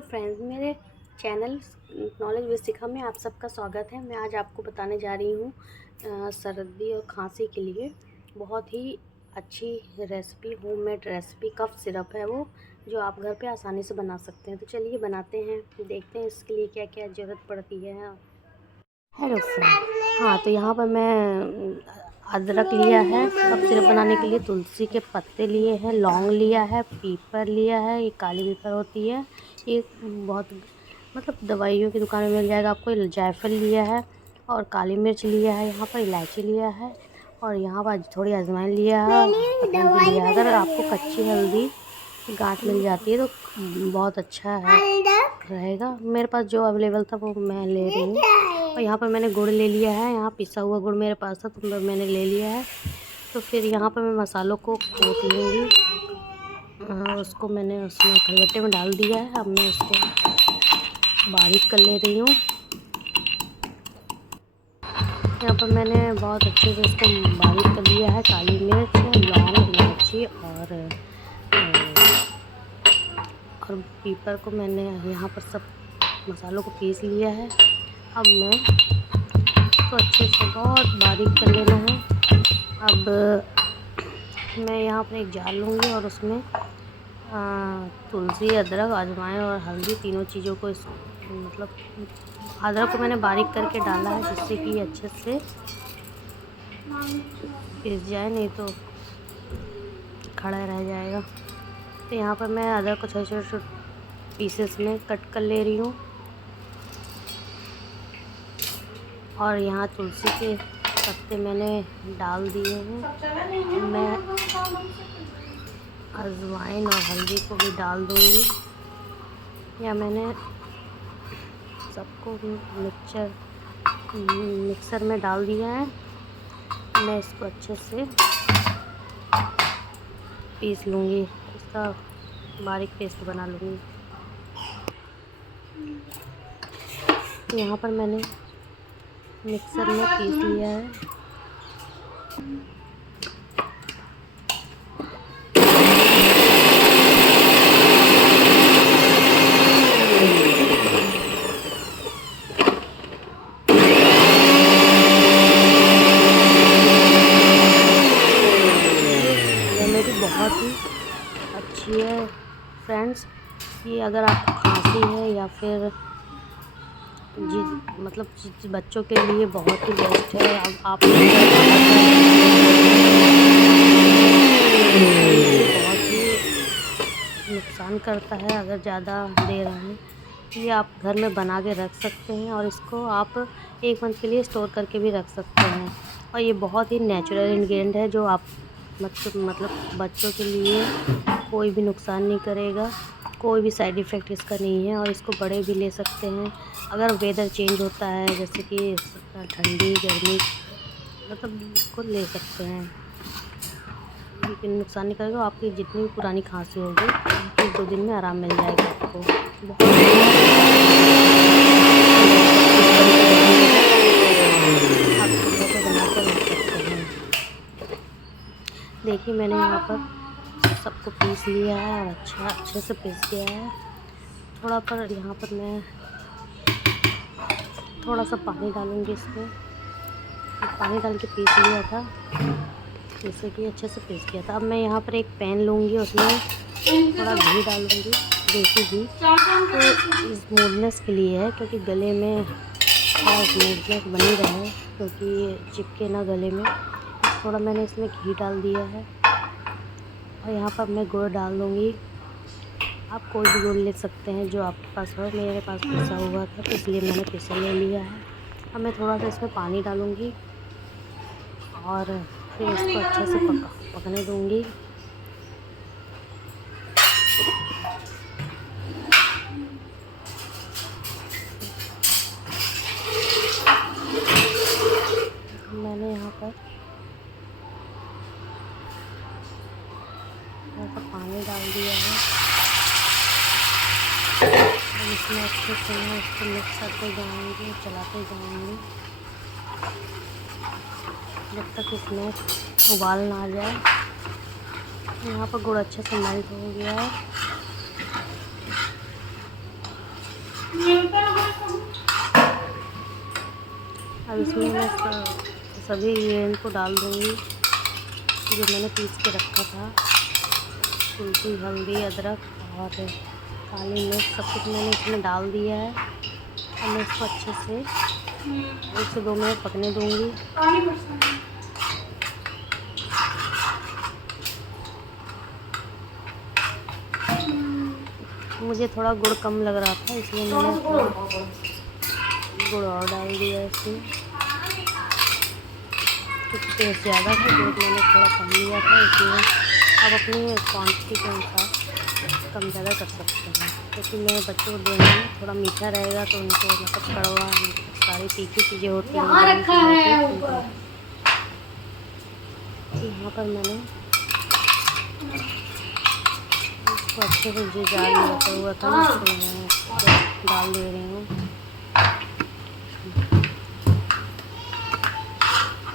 Hello friends, मेरे channel knowledge with शिखा में आप सबका स्वागत है। मैं आज आपको बताने जा रही हूँ सर्दी और खांसी के लिए बहुत ही अच्छी recipe, homemade recipe. Cough syrup है वो, जो आप घर पे आसानी से बना सकते हैं। तो चलिए बनाते हैं, देखते हैं इसके लिए क्या क्या ज़रूरत पड़ती है। हेलो फ्रेंड, हाँ तो यहाँ पर मैं अदरक लिया है कफ सिरप बनाने के लिए, तुलसी के पत्ते लिए हैं, लौंग लिया है, पीपर लिया है, ये काली पीपर होती है, ये बहुत मतलब दवाइयों की दुकान में मिल जाएगा आपको। जायफल लिया है और काली मिर्च लिया है, यहाँ पर इलायची लिया है और यहाँ पर थोड़ी अजवाइन लिया है, हल्दी लिया है। अगर आपको कच्ची हल्दी गांठ मिल जाती है तो बहुत अच्छा है रहेगा। मेरे पास जो अवेलेबल था वो मैं ले रही हूँ। और यहाँ पर मैंने गुड़ ले लिया है, यहाँ पिसा हुआ गुड़ मेरे पास था तो मैंने ले लिया है। तो फिर यहाँ पर मैं मसालों को कूट लूँगी। उसको मैंने उसमें खलबट्टे में डाल दिया है। अब मैं इसको बारीक कर ले रही हूँ। यहाँ पर मैंने बहुत अच्छे से इसको बारीक कर लिया है। काली मिर्च, लौंग, इलायची और पीपर को मैंने यहाँ पर सब मसालों को पीस लिया है। अब मैं इसको अच्छे से बहुत बारीक कर लेना है। अब मैं यहाँ पर एक जार लूँगी और उसमें तुलसी, अदरक, अजवाइन और हल्दी तीनों चीज़ों को मतलब अदरक को मैंने बारीक करके डाला है जिससे कि अच्छे से पिस जाए, नहीं तो खड़ा रह जाएगा। तो यहाँ पर मैं अदरक को छोटे छोटे पीसेस में कट कर ले रही हूँ। और यहाँ तुलसी के पत्ते मैंने डाल दिए हैं। मैं अजवाइन और हल्दी को भी डाल दूँगी। या मैंने सबको मिक्सर में डाल दिया है। मैं इसको अच्छे से पीस लूँगी, इसका बारीक पेस्ट बना लूँगी। यहाँ पर मैंने मिक्सर में पीस लिया है। रेमेडी बहुत ही अच्छी है फ्रेंड्स। ये अगर आपको खांसी है या फिर बच्चों के लिए बहुत ही बेस्ट है। अब आप बहुत ही नुकसान करता है अगर ज़्यादा दे रहे हैं। ये आप घर में बना के रख सकते हैं और इसको आप 1 मंथ के लिए स्टोर करके भी रख सकते हैं। और ये बहुत ही नेचुरल इंग्रेडिएंट है जो आप मतलब बच्चों के लिए कोई भी नुकसान नहीं करेगा, कोई भी साइड इफ़ेक्ट इसका नहीं है। और इसको बड़े भी ले सकते हैं। अगर वेदर चेंज होता है जैसे कि ठंडी गर्मी, मतलब इसको ले सकते हैं, लेकिन नुकसान नहीं करेगा। आपकी जितनी भी पुरानी खांसी होगी 1-2 दिन में आराम मिल जाएगा आपको। बहुत आप घर पे बनाकर रख सकते हैं। देखिए मैंने यहाँ पर सबको पीस लिया है और अच्छे से पीस दिया है। थोड़ा पर यहाँ पर मैं थोड़ा सा पानी डालूँगी इसमें। पानी डाल के पीस लिया था, जैसे कि अच्छे से पीस किया था। अब मैं यहाँ पर एक पैन लूँगी, उसमें थोड़ा घी डालूँगी, देसी घी। तो स्मूथनेस के लिए है, क्योंकि गले में थोड़ा स्मूथनेस बनी रहे, क्योंकि चिपके ना गले में। थोड़ा मैंने इसमें घी डाल दिया है और यहाँ पर मैं गुड़ डाल दूँगी। आप कोई भी गुड़ ले सकते हैं जो आपके पास हो। मेरे पास पिसा हुआ था तो इसलिए मैंने पिसा ले लिया है। अब मैं थोड़ा सा इसमें पानी डालूँगी और फिर इसको अच्छे से पकने दूँगी। मैंने यहाँ पर थोड़ा सा पानी डाल दिया है। इसमें अच्छे से मैं इसको मिक्स करते जाऊँगी, चलाते जाऊँगी जब तक इसमें उबाल ना आ जाए। यहाँ पर गुड़ अच्छे से मेल्ट हो गया है। अब इसमें मैं सभी इंग्रेडिएंट को डाल दूँगी जो मैंने पीस के रखा था। तुलसी, हल्दी, अदरक और काली मिर्च सब कुछ मैंने इसमें डाल दिया है। और मैं इसको अच्छे से 1 से 2 मिनट पकने दूँगी। मुझे थोड़ा गुड़ कम लग रहा था, इसलिए मैंने गुड़ और डाल दिया इसमें। क्योंकि टेस्ट ज़्यादा था, गुड़ मैंने थोड़ा कम लिया था, इसलिए आप अपनी क्वांटिटी के अनुसार कम ज़्यादा कर सकते हैं। क्योंकि मेरे बच्चों को देने में थोड़ा मीठा रहेगा तो उनको मतलब कड़वा सारी तीखी चीज़ें होती हैं। यहाँ पर मैंने इसको अच्छे से जो जाल लगा हुआ था उसको मैं डाल दे रही हूँ।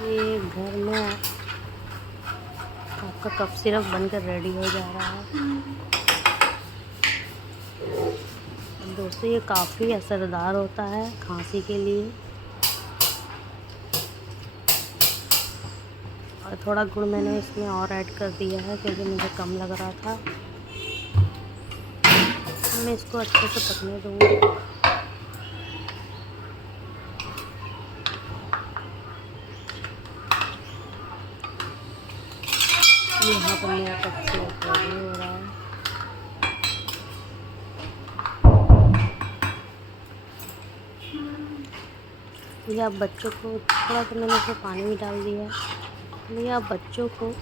ये घर में आपका कफ सिरप बनकर रेडी हो जा रहा है। दोस्तों ये काफ़ी असरदार होता है खांसी के लिए। और थोड़ा गुड़ मैंने इसमें और ऐड कर दिया है क्योंकि मुझे कम लग रहा था। मैं इसको अच्छे से पकने दूँगी। यहाँ पर मेरा कप सिरप रेडी हो रहा है। ये आप बच्चों को थोड़ा सा मैंने इसमें पानी भी डाल दिया है। ये आप बच्चों को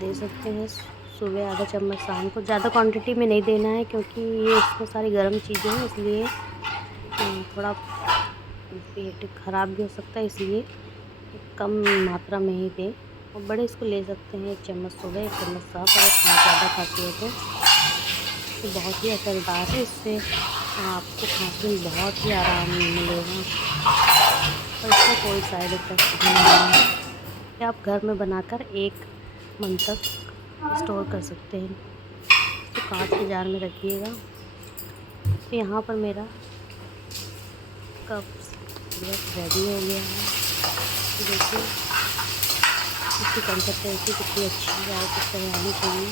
दे सकते हैं सुबह आधा चम्मच, शाम को। ज़्यादा क्वांटिटी में नहीं देना है क्योंकि ये इसमें सारी गर्म चीज़ें हैं, इसलिए थोड़ा पेट ख़राब भी हो सकता है, इसलिए कम मात्रा में ही दें। और बड़े इसको ले सकते हैं 1 चम्मच सुबह, 1 चम्मच शाम। अगर ज़्यादा खाते हो तो बहुत ही असरदार है। इससे आपको खांसी में बहुत ही आराम मिलेगा और इसका कोई साइड इफ़ेक्ट नहीं है। आप घर में बनाकर 1 मंथ तक स्टोर कर सकते हैं। तो कांच के जार में रखिएगा। तो यहाँ पर मेरा कप सिरप रेडी हो गया है। देखिए इसकी कंसिस्टेंसी कितनी अच्छी है, किस तरह आनी चाहिए।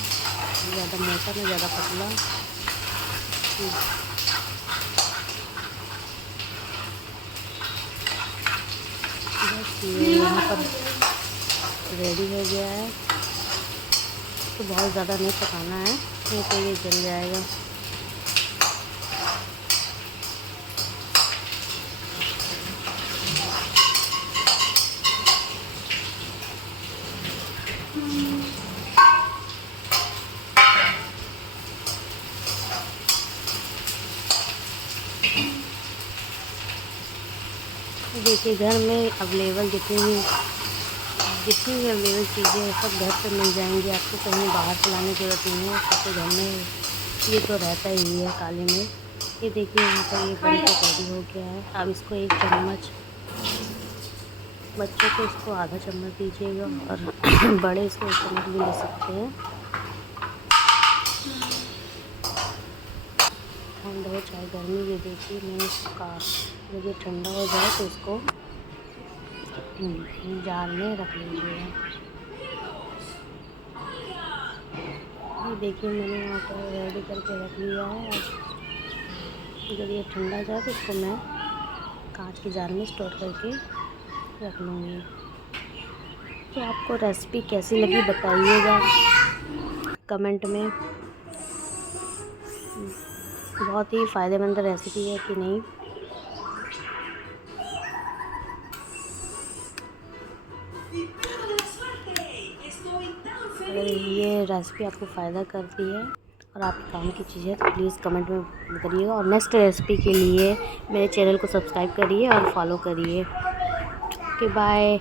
ज़्यादा मोटा ना ज़्यादा पतला। बस ये यहाँ पर रेडी हो गया है। तो बहुत ज़्यादा नहीं पकाना है, नहीं तो ये जल जाएगा। देखिए घर में अवेलेबल जितनी भी अवेलेबल चीज़ें हैं सब घर पे मिल जाएंगी। आपको कहीं बाहर से लाने की ज़रूरत नहीं है, सबके घर में ये तो रहता ही है काली मिर्च। ये देखिए यहाँ पर ये बन के रेडी हो गया है। अब इसको 1 चम्मच, बच्चों को इसको आधा चम्मच दीजिएगा और बड़े इसको 1 चम्मच भी ले सकते हैं। ठंडा हो चाहे गर्मी, ये देखिए मैंने इसको जब ये ठंडा हो जाए तो इसको जार में रख लीजिएगा। ये देखिए मैंने यहाँ पर रेडी करके रख लिया है। जब ये ठंडा जाए तो इसको मैं कांच के जार में स्टोर करके रख लूँगी। तो आपको रेसिपी कैसी लगी बताइएगा कमेंट में। बहुत ही फ़ायदेमंद रेसिपी है कि नहीं। अगर ये रेसिपी आपको फ़ायदा करती है और आपके काम की चीज़ है तो प्लीज़ कमेंट में करिएगा। और नेक्स्ट रेसिपी के लिए मेरे चैनल को सब्सक्राइब करिए और फॉलो करिए। Okay bye.